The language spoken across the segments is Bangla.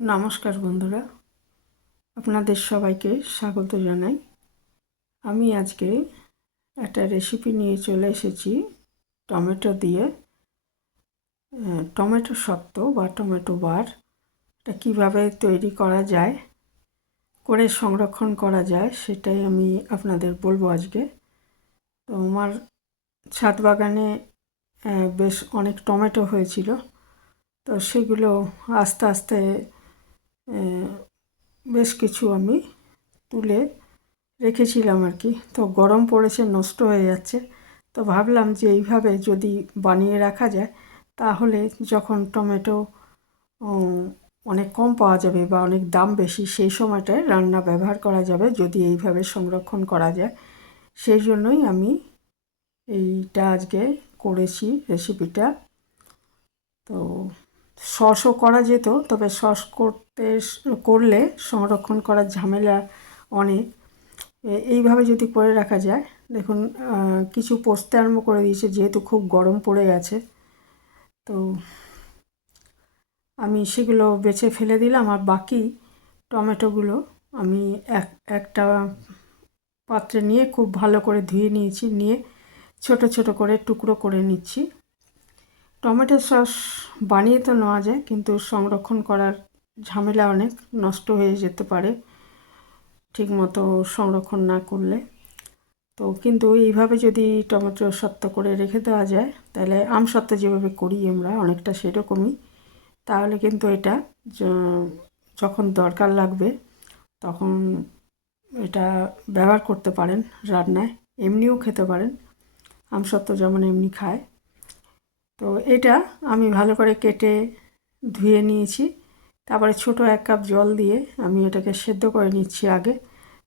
নমস্কার বন্ধুরা, আপনাদের সবাইকে স্বাগত জানাই। আমি আজকে একটা রেসিপি নিয়ে চলে এসেছি টমেটো দিয়ে। টমেটো সত্ত্ব বা টমেটো বার এটা কীভাবে তৈরি করা যায়, করে সংরক্ষণ করা যায়, সেটাই আমি আপনাদের বলবো আজকে। তো আমার ছাদ বাগানে বেশ অনেক টমেটো হয়েছিল, তো সেগুলো আস্তে আস্তে বেশ কিছু আমি তুলে রেখেছিলাম আর কি। তো গরম পড়েছে, নষ্ট হয়ে যাচ্ছে। তো ভাবলাম যে এইভাবে যদি বানিয়ে রাখা যায়, তাহলে যখন টমেটো অনেক কম পাওয়া যাবে বা অনেক দাম বেশি, সেই সময়টায় রান্না ব্যবহার করা যাবে যদি এইভাবে সংরক্ষণ করা যায়। সেই জন্যই আমি এইটা আজকে করেছি রেসিপিটা। তো সসও করা যেত, তবে সস করলে সংরক্ষণ করার ঝামেলা অনেক। এইভাবে যদি করে রাখা যায়, দেখুন কিছু পোস্ত আরম্ভ করে দিয়েছে যেহেতু খুব গরম পড়ে গেছে। তো আমি সেগুলো বেছে ফেলে দিলাম, আর বাকি টমেটোগুলো আমি একটা পাত্রে নিয়ে খুব ভালো করে ধুয়ে নিয়েছি, নিয়ে ছোট ছোট করে টুকরো করে নিচ্ছি। টমেটো সস বানিয়ে তো নেওয়া যায়, কিন্তু সংরক্ষণ করার ঝামেলা অনেক, নষ্ট হয়ে যেতে পারে ঠিকমতো সংরক্ষণ না করলে। তো কিন্তু এইভাবে যদি টমেটো সত্ত্ব করে রেখে দেওয়া যায়, তাহলে আমসত্ত্ব যেভাবে করি আমরা অনেকটা সেরকমই, তাহলে কিন্তু এটা যখন দরকার লাগবে তখন এটা ব্যবহার করতে পারেন রান্নায়, এমনিও খেতে পারেন। আমসত্ত্ব যেমন এমনি খায়। তো এটা আমি ভালো করে কেটে ধুয়ে নিয়েছি। তারপরে ছোটো 1 কাপ জল দিয়ে আমি এটাকে সেদ্ধ করে নিচ্ছি আগে।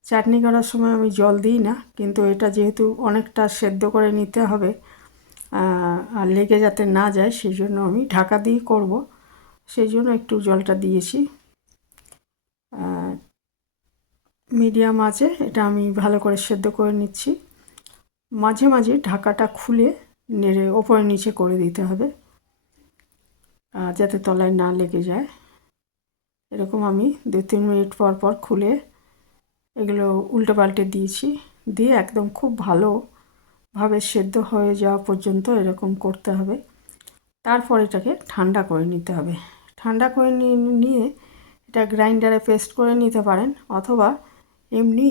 চাটনি করার সময় আমি জল দিই না, কিন্তু এটা যেহেতু অনেকটা সেদ্ধ করে নিতে হবে আর লেগে যাতে না যায়, সেই জন্য আমি ঢাকা দিয়ে করব, সেই জন্য একটু জলটা দিয়েছি। মিডিয়াম আঁচে এটা আমি ভালো করে সেদ্ধ করে নিচ্ছি। মাঝে মাঝে ঢাকাটা খুলে নেড়ে ওপরে নিচে করে দিতে হবে, যাতে তলায় না লেগে যায়। এরকম আমি 2-3 মিনিট পর পর খুলে এগুলো উল্টে পাল্টে দিয়েছি, দিয়ে একদম খুব ভালোভাবে সেদ্ধ হয়ে যাওয়া পর্যন্ত এরকম করতে হবে। তারপর এটাকে ঠান্ডা করে নিতে হবে। ঠান্ডা করে নিয়ে এটা গ্রাইন্ডারে পেস্ট করে নিতে পারেন, অথবা এমনি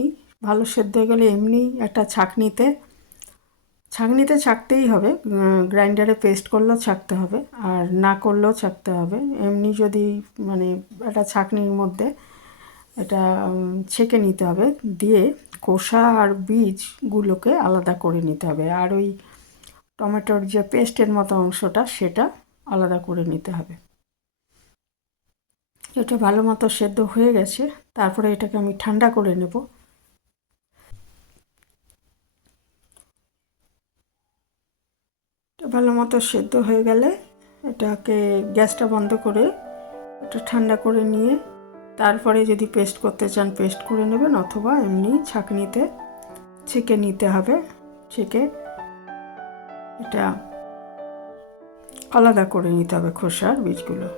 ভালো সেদ্ধ হয়ে গেলে এমনি একটা ছাঁকতেই হবে। গ্রাইন্ডারে পেস্ট করলেও ছাঁকতে হবে, আর না করলেও ছাঁকতে হবে। এমনি যদি মানে একটা ছাঁকনির মধ্যে এটা ছেঁকে নিতে হবে, দিয়ে খোসা আর বীজগুলোকে আলাদা করে নিতে হবে, আর ওই টমেটোর যে পেস্টের মতো অংশটা সেটা আলাদা করে নিতে হবে। এটা ভালো মতো সেদ্ধ হয়ে গেছে, তারপরে এটাকে আমি ঠান্ডা করে নেব। এটা ভালো মতো সেদ্ধ হয়ে গেলে এটাকে গ্যাসটা বন্ধ করে এটা ঠান্ডা করে নিয়ে তারপরে যদি পেস্ট করতে চান পেস্ট করে নেবেন, অথবা এমনি ছাঁকনিতে ছেঁকে নিতে হবে। ছেঁকে এটা আলাদা করে নিতে হবে খোসার বীজগুলো।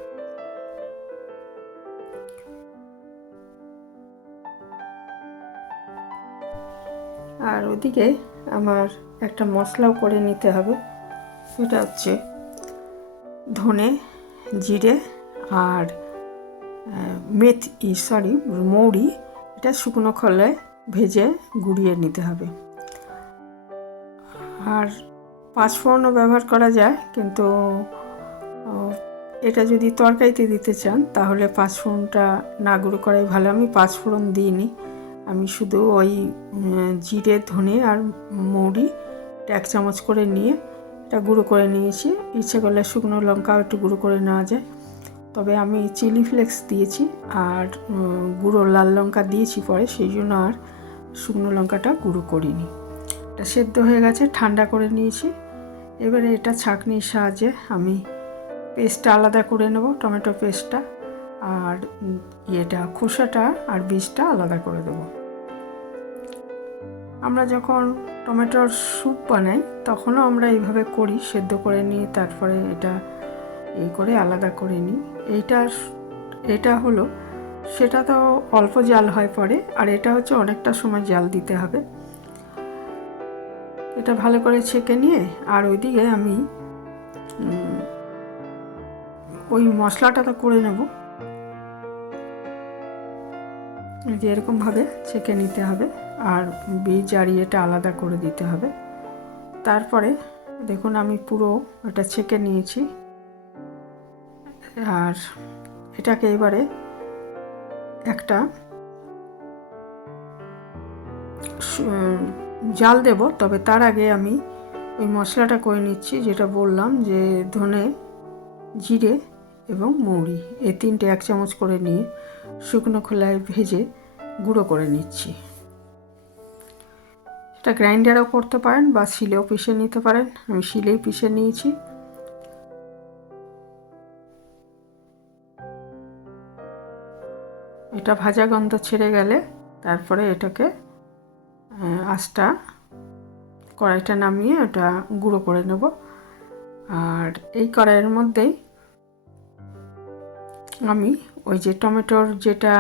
আর ওদিকে আমার একটা মশলাও করে নিতে হবে। সেটা হচ্ছে ধনে, জিরে আর মৌরি, এটা শুকনো খোলায় ভেজে গুঁড়িয়ে নিতে হবে। আর পাঁচফোড়নও ব্যবহার করা যায়, কিন্তু এটা যদি তরকারিতে দিতে চান তাহলে পাঁচফোড়নটা না গুঁড়ো করাই ভালো। আমি পাঁচফোড়ন দিইনি, আমি শুধু ওই জিরে, ধনে আর মৌরি 1 চামচ করে নিয়ে এটা গুঁড়ো করে নিয়েছি। ইচ্ছে করলে শুকনো লঙ্কাও একটু গুঁড়ো করে নেওয়া যায়, তবে আমি চিলি ফ্লেক্স দিয়েছি আর গুঁড়ো লাল লঙ্কা দিয়েছি পরে, সেই জন্য আর শুকনো লঙ্কাটা গুঁড়ো করিনি। এটা সেদ্ধ হয়ে গেছে, ঠান্ডা করে নিয়েছি। এবারে এটা ছাঁকনির সাহায্যে আমি পেস্টটা আলাদা করে নেব, টমেটো পেস্টটা, আর খোসাটা আর বীজটা আলাদা করে দেব। আমরা যখন টমেটোর স্যুপ বানাই তখনও আমরা এইভাবে করি, সেদ্ধ করে নিয়ে তারপরে এটা করে আলাদা করে নিই। এইটা এটা হলো, সেটা তো অল্প জাল হয় পরে, আর এটা হচ্ছে অনেকটা সময় জাল দিতে হবে। এটা ভালো করে ছেঁকে নিয়ে আর ওইদিকে আমি ওই মশলাটা তো করে নেব। যে এরকমভাবে ছেঁকে নিতে হবে আর বীজ আর ইয়েটা আলাদা করে দিতে হবে। তারপরে দেখুন আমি পুরো এটা ছেঁকে নিয়েছি, আর এটাকে এবারে একটা জাল দেব। তবে তার আগে আমি ওই মশলাটা করে নিচ্ছি, যেটা বললাম যে ধনে, জিরে এবং মৌরি, এই তিনটে 1 চামচ করে নিয়ে শুকনো খোলায় ভেজে গুঁড়ো করে নিচ্ছি। এটা গ্রাইন্ডারও করতে পারেন বা শিলেও পিষে নিতে পারেন, আমি শিলেই পিষে নিয়েছি। এটা ভাজা গন্ধ ছেড়ে গেলে তারপরে এটাকে আঁচটা, কড়াইটা নামিয়ে ওটা গুঁড়ো করে নেব। আর এই কড়াইয়ের মধ্যেই আমি ওই যে টমেটোর যেটা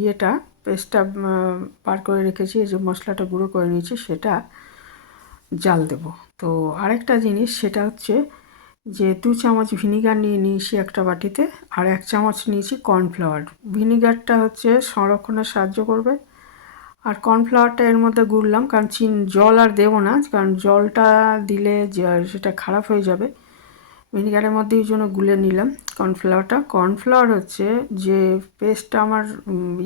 ইয়েটা পেস্টটা বার করে রেখেছি, এই যে মশলাটা গুঁড়ো করে নিয়েছি, সেটা জাল দেব। তো আরেকটা জিনিস, সেটা হচ্ছে যে 2 চামচ ভিনিগার নিয়ে নিয়েছি একটা বাটিতে, আর 1 চামচ নিয়েছি কর্নফ্লাওয়ার। ভিনিগারটা হচ্ছে সংরক্ষণে সাহায্য করবে, আর কর্নফ্লাওয়ারটা এর মধ্যে গুললাম, কারণ জল আর দেবো না, কারণ জলটা দিলে সেটা খারাপ হয়ে যাবে। ভিনিগারের মধ্যে এই জন্য গুলে নিলাম কর্নফ্লাওয়ারটা। কর্নফ্লাওয়ার হচ্ছে যে পেস্টটা আমার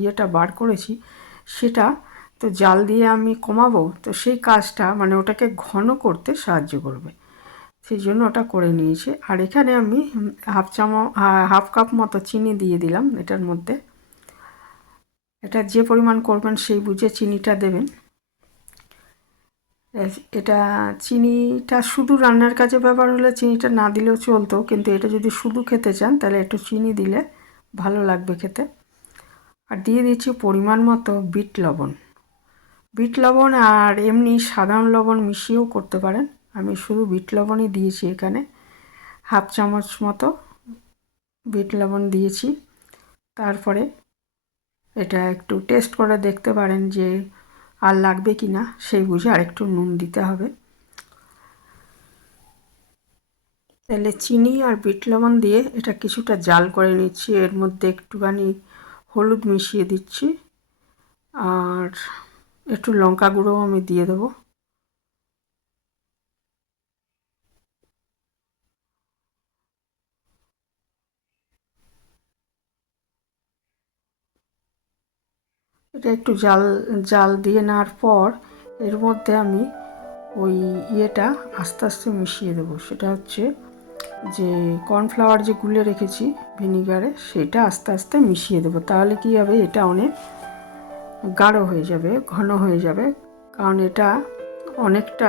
ইয়েটা বার করেছি, সেটা তো জাল দিয়ে আমি কমাবো, তো সেই কাজটা মানে ওটাকে ঘন করতে সাহায্য করবে, সেই জন্য ওটা করে নিয়েছি। আর এখানে আমি হাফ কাপ মতো চিনি দিয়ে দিলাম এটার মধ্যে। এটা যে পরিমাণ করবেন সেই বুঝে চিনিটা দেবেন। এটা চিনিটা শুধু রান্নার কাজে ব্যবহার হলে চিনিটা না দিলেও চলতো, কিন্তু এটা যদি শুধু খেতে চান তাহলে একটু চিনি দিলে ভালো লাগবে খেতে। আর দিয়ে দিচ্ছি পরিমাণ মতো বিট লবণ। বিট লবণ আর এমনি সাধারণ লবণ মিশিয়েও করতে পারেন, আমি শুধু বিট লবণই দিয়েছি এখানে, হাফ চামচ মতো বিট লবণ দিয়েছি। তারপরে এটা একটু টেস্ট করে দেখতে পারেন যে আর লাগবে কি না, সেই বুঝে আরেকটু নুন দিতে হবে। তাহলে চিনি আর বিট লবণ দিয়ে এটা কিছুটা জাল করে নিচ্ছি। এর মধ্যে একটুখানি হলুদ মিশিয়ে দিচ্ছি, আর একটু লঙ্কা গুঁড়োও আমি দিয়ে দেবো। এটা একটু জাল জাল দিয়ে নেওয়ার পর এর মধ্যে আমি ওই ইয়েটা আস্তে আস্তে মিশিয়ে দেবো। সেটা হচ্ছে যে কর্নফ্লাওয়ার যে গুলে রেখেছি ভিনিগারে, সেটা আস্তে আস্তে মিশিয়ে দেবো। তাহলে কী হবে, এটা অনেক গাঢ় হয়ে যাবে, ঘন হয়ে যাবে, কারণ এটা অনেকটা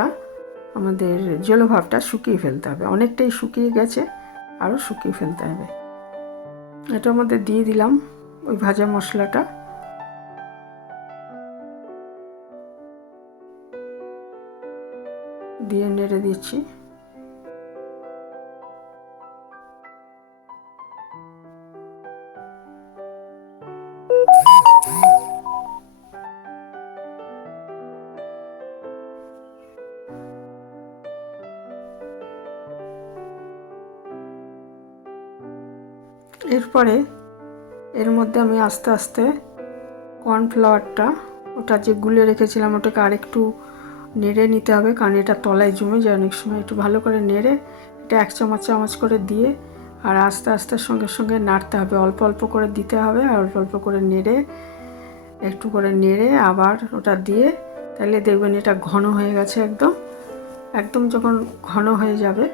আমাদের জলভাবটা শুকিয়ে ফেলতে হবে। অনেকটাই শুকিয়ে গেছে, আরও শুকিয়ে ফেলতে হবে। এটার মধ্যে দিয়ে দিলাম ওই ভাজা মশলাটা, দিয়ে নেড়ে দিচ্ছি। এরপরে এর মধ্যে আমি আস্তে আস্তে কর্নফ্লাওয়ারটা, ওটা যে গুলে রেখেছিলাম, ওটাকে আরেকটু নেড়ে নিতে হবে, কারণ এটা তলায় জমে যায় অনেক সময়। একটু ভালো করে নেড়ে এটা 1 চামচ চামচ করে দিয়ে আর আস্তে আস্তে সঙ্গে সঙ্গে নাড়তে হবে, অল্প অল্প করে দিতে হবে, আর অল্প অল্প করে নেড়ে একটু করে নেড়ে আবার ওটা দিয়ে, তাহলে দেখবেন এটা ঘন হয়ে গেছে একদম। একদম যখন ঘন হয়ে যাবে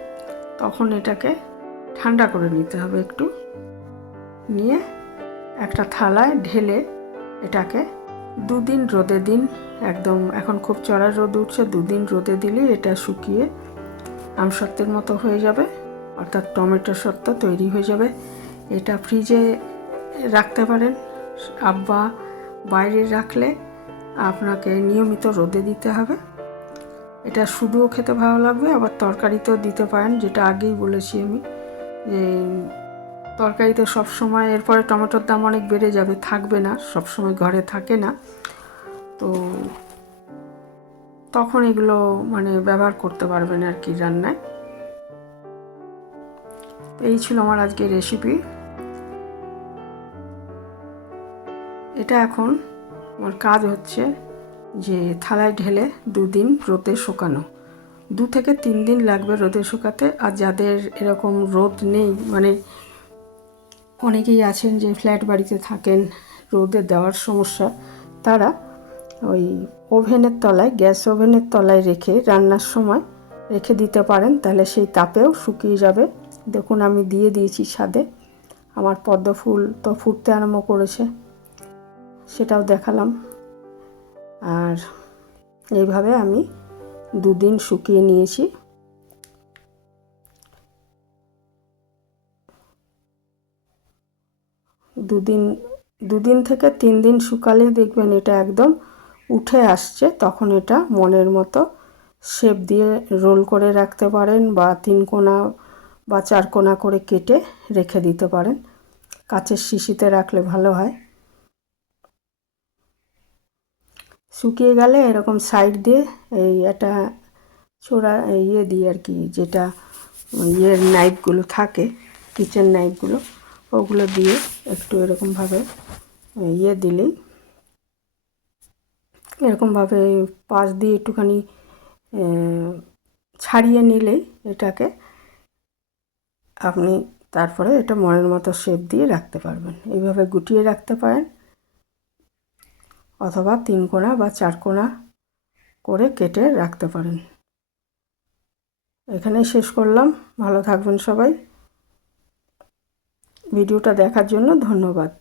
তখন এটাকে ঠান্ডা করে নিতে হবে, একটু নিয়ে একটা থালায় ঢেলে এটাকে 2 দিন রোদে দিন। একদম এখন খুব চড়া রোদ উঠছে, 2 দিন রোদে দিলে এটা শুকিয়ে আমসত্ত্বের মতো হয়ে যাবে, অর্থাৎ টমেটো সত্ত্ব তৈরি হয়ে যাবে। এটা ফ্রিজে রাখতে পারেন, বা বাইরে রাখলে আপনাকে নিয়মিত রোদে দিতে হবে। এটা শুধুও খেতে ভালো লাগবে, আবার তরকারিতেও দিতে পারেন, যেটা আগেই বলেছি আমি, যে তরকারিতে সব সময়, এরপরে টমেটোর দাম অনেক বেড়ে যাবে, থাকবে না, সব সময় ঘরে থাকে না, তো তখন এগুলো মানে ব্যবহার করতে পারবেন আর কি রান্নায়। এই ছিল আমার আজকের রেসিপি। এটা এখন আমার কাজ হচ্ছে যে থালায় ঢেলে 2 দিন রোদে শুকানো। 2 থেকে 3 দিন লাগবে রোদে শুকাতে। আর যাদের এরকম রোদ নেই, মানে অনেকেই আছেন যে ফ্ল্যাট বাড়িতে থাকেন, রোদে দেওয়ার সমস্যা, তারা ওই ওভেনের তলায়, গ্যাস ওভেনের তলায় রেখে রান্নার সময় রেখে দিতে পারেন, তাহলে সেই তাপেও শুকিয়ে যাবে। দেখুন আমি দিয়ে দিয়েছি ছাদে, আমার পদ্ম ফুল তো ফুটতে আরম্ভ করেছে, সেটাও দেখালাম। আর এইভাবে আমি 2 দিন শুকিয়ে নিয়েছি। দু দিন থেকে 3 দিন শুকালেই দেখবেন এটা একদম উঠে আসছে। তখন এটা মনের মতো শেপ দিয়ে রোল করে রাখতে পারেন, বা 3 কোনা বা 4 কোনা করে কেটে রেখে দিতে পারেন। কাচের শিশিতে রাখলে ভালো হয়। শুকিয়ে গেলে এরকম সাইড দিয়ে এই একটা ছোড়া ইয়ে দিয়ে আর কি, যেটা ইয়ের নাইফগুলো থাকে, কিচেন নাইফগুলো, ওগুলো দিয়ে একটু এরকমভাবে ইয়ে দিলেই, এরকমভাবে পাশ দিয়ে একটুখানি ছাড়িয়ে নিলেই এটাকে আপনি তারপরে এটা মনের মতো শেপ দিয়ে রাখতে পারবেন। এইভাবে গুটিয়ে রাখতে পারেন, অথবা 3 কোনা বা 4 কোনা করে কেটে রাখতে পারেন। এখানেই শেষ করলাম। ভালো থাকবেন সবাই। ভিডিওটা দেখার জন্য ধন্যবাদ।